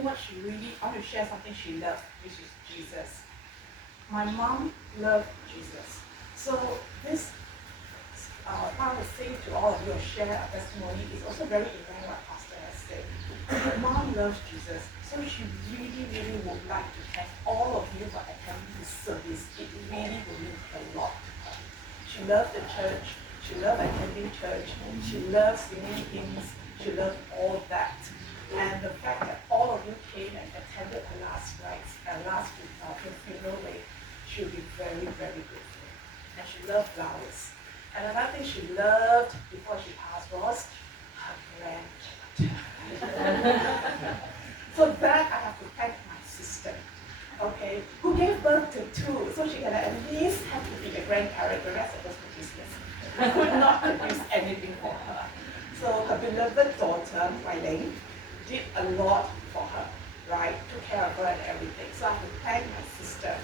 what she really, I want to share something she loved, which is Jesus. My mom loved Jesus. So this, I would say to all of you, share a testimony is also very in line what Pastor has said. My mom loves Jesus, so she really, really would like to thank all of you for attending this service. It really will mean a lot to her. She loved the church, she loved attending church, she loved singing hymns, she loved all that. And the fact that all of you came and attended her last rites, last funeral wake, she'll be very, very grateful. And she loved flowers. And another thing she loved before she passed was her grandchild. So that I have to thank my sister, okay, who gave birth to two, so she can at least have to be the grandparent, the rest of us were business. Could not produce anything for her. So her beloved daughter, Mai Ling, did a lot for her, right? Took care of her and everything. So I have to thank my sister,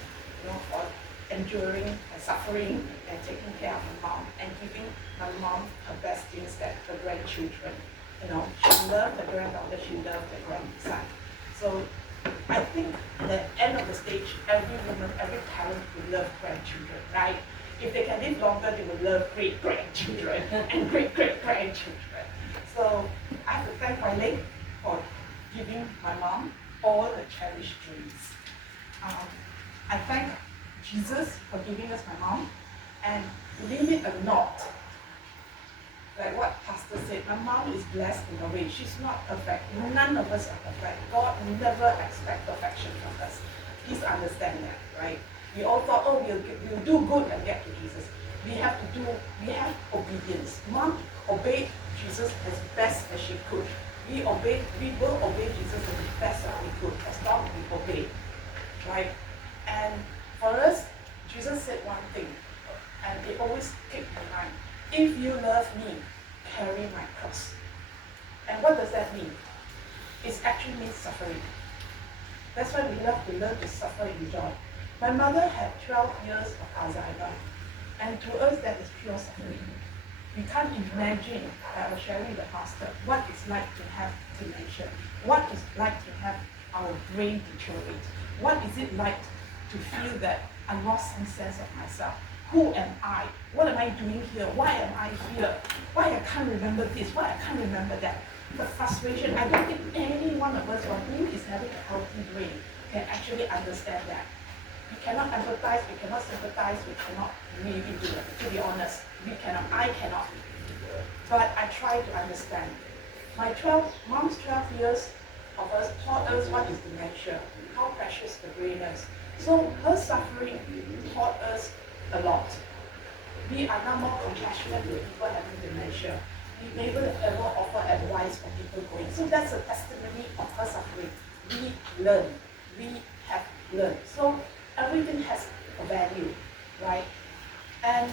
for enduring and suffering and taking care of my mom and giving my mom her best things, that her grandchildren. She loved the granddaughter, she loved the grandson. So I think at the end of the stage, every woman, every parent will love grandchildren, right? If they can live longer, they will love great-grandchildren and great-great-grandchildren. So I have to thank my late for giving my mom all the cherished dreams. I thank Jesus for giving us my mom, and believe it or not, like what Pastor said, my mom is blessed in a way. She's not perfect. None of us are perfect. God never expects perfection from us. Please understand that, right? We all thought, oh, we'll do good and get to Jesus. We have obedience. Mom obeyed Jesus as best as she could. We will obey Jesus as best as we could, as long as we obey, right? And for us, Jesus said one thing, and it always kept in mind. If you love me, carry my cross. And what does that mean? It actually means suffering. That's why we have to learn to suffer in joy. My mother had 12 years of Alzheimer, and to us that is pure suffering. We can't imagine, I was sharing with the pastor, what it's like to have dementia, what it's like to have our brain deteriorate, what is it like to feel that I lost some sense of myself. Who am I? What am I doing here? Why am I here? Why I can't remember this? Why I can't remember that? The frustration, I don't think any one of us who is having a healthy brain can actually understand that. We cannot empathize, we cannot sympathize, we cannot really do it. To be honest, I cannot. But I try to understand. Mom's 12 years of us taught us what is dementia, how precious the brain is. So her suffering taught us a lot. We are now more compassionate with people having dementia. We may ever offer advice for people going. So that's a testimony of her suffering. We learn. We have learned. So everything has a value, right? And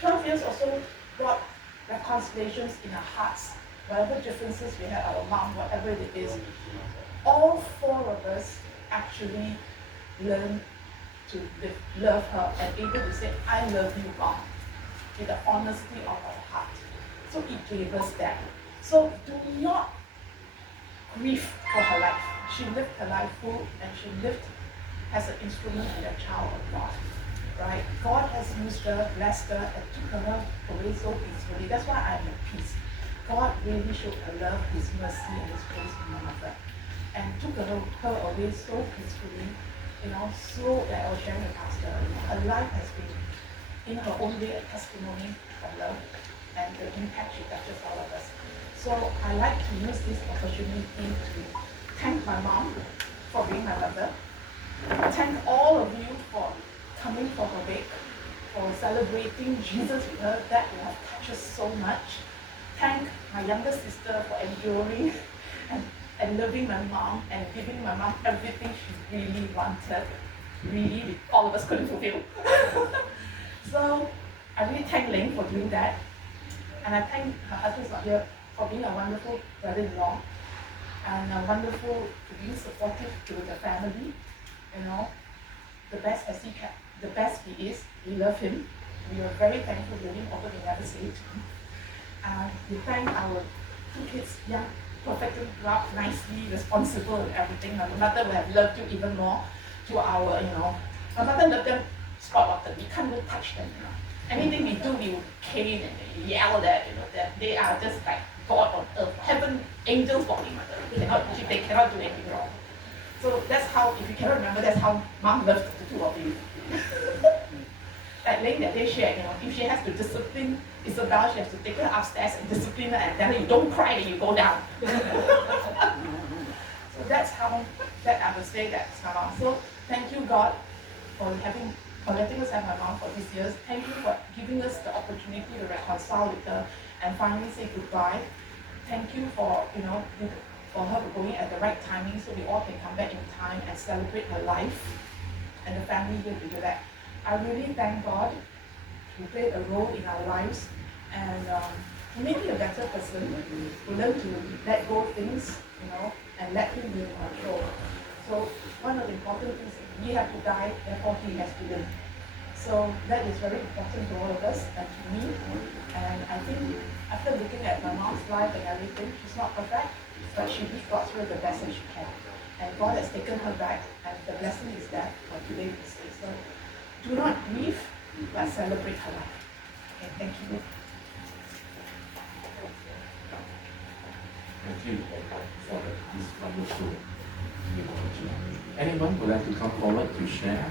12 years also brought reconciliations in our hearts. Whatever differences we had, our mom, whatever it is, all four of us actually learned to love her and able to say, I love you, Mom, with the honesty of our heart. So it gave us that. So do not grieve for her life. She lived her life full, and she lived as an instrument and a child of God. Right? God has used her, blessed her, and took her away so peacefully. That's why I'm at peace. God really showed her love, His mercy, and His grace to my mother, and took her away so peacefully. So that I was sharing with Pastor, her life has been, in her own way, a testimony of love and the impact she touches all of us. So I like to use this opportunity to thank my mom for being my mother, thank all of you for coming for her wake, for celebrating Jesus with her. That will have touched us so much. Thank my younger sister for enduring and loving my mom and giving my mom everything she really wanted. Really, all of us couldn't fulfill. So I really thank Ling for doing that. And I thank her husband's not here for being a wonderful brother-in-law and wonderful to being supportive to the family. The best as he can, the best he is. We love him. We are very thankful to him, although we never say it to him. We thank our two kids, young perfectly grow up nicely, responsible and everything. My mother would have loved you even more to our, my mother loved them spot-rotted. We can't go touch them, Anything we do, we would cane and yell that, that they are just like God on earth. Heaven, angels walking, they cannot do anything wrong. So that's how, if you cannot remember, that's how mom loved the two of you. Like Ling that day shared, if she has to discipline Isabel, she has to take her upstairs and discipline her and tell her, you don't cry, then you go down. So that's how, that I would say that's my mom. So thank you, God, for letting us have my mom for these years. Thank you for giving us the opportunity to reconcile with her and finally say goodbye. Thank you for, for her going at the right timing so we all can come back in time and celebrate her life and the family here to do that. I really thank God who played a role in our lives and to make me a better person, to learn to let go of things, and let him be in control. So one of the important things is we have to die, therefore he has to live. So that is very important to all of us and to me. And I think after looking at my mom's life and everything, she's not perfect, but she did God's will the best that she can. And God has taken her back, and the blessing is that for today we say. So do not grieve, but celebrate her life. Okay, thank you. Thank you for this wonderful opportunity. Anyone would like to come forward to share?